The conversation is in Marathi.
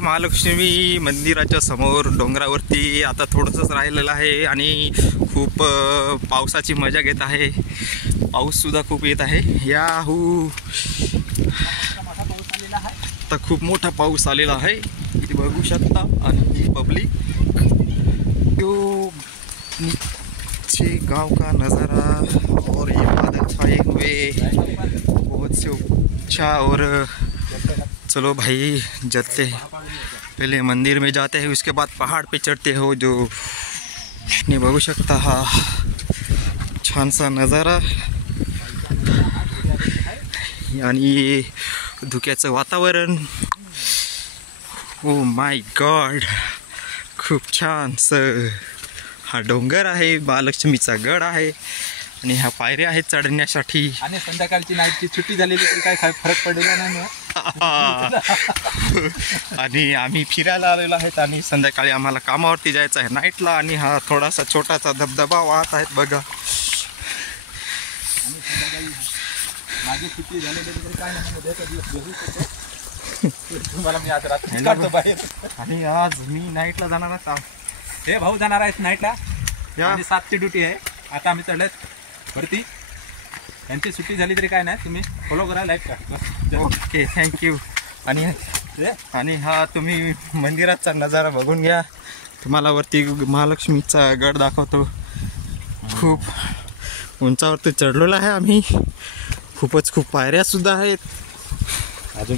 महालक्ष्मी मंदिराच्या समोर डोंगरावरती. आता थोडंसंच राहिलेलं आहे आणि खूप पावसाची मजा घेत आहे. पाऊससुद्धा खूप येत आहे. याहू आता खूप मोठा पाऊस आलेला आहे, इथे बघू शकता. आणि ही पब्लिक, नीचे गांव का नज़ारा और ये बादल छाए हुए बहुत से अच्छा. और चलो भाई चलते हैं, पहले मंदिर में जाते हैं, उसके बाद पहाड़ पे चढ़ते हो. जो ने बघू शकता हा छानसा नज़ारा आणि धुक्याचं वातावरण. ओ माय गॉड, खूप छानसं हा डोंगर आहे, महालक्ष्मीचा गड आहे आणि ह्या पायऱ्या आहेत चढण्यासाठी. आणि संध्याकाळची नाईटची सुट्टी झालेली तरी काय फरक पडलेला नाही. आणि आम्ही फिरायला आलेलो आहेत आणि संध्याकाळी आम्हाला कामावरती जायचं आहे नाईटला. आणि हा थोडासा छोटासा धबधबा वाहत आहेत बघा. माझी सुट्टी झालेली तरी काय नाही, उद्याचा दिवस घेऊ शकतो तुम्हाला मी आज रात्री काढतो बाहेर. आणि आज मी नाईटला जाणार आहे. हे भाऊ जाणार आहेत नाईटला या आणि 7ची ड्युटी आहे. आता आम्ही चढलेत वरती. त्यांची सुट्टी झाली तरी काय नाही, तुम्ही फॉलो करा, लाईक करा. Okay, thank you. आणि हा तुम्ही मंदिराचा नजारा बघून घ्या. तुम्हाला वरती महालक्ष्मीचा गड दाखवतो. खूप उंचावरती चढलेला आहे आम्ही. खूप पायऱ्या सुद्धा आहेत. अजून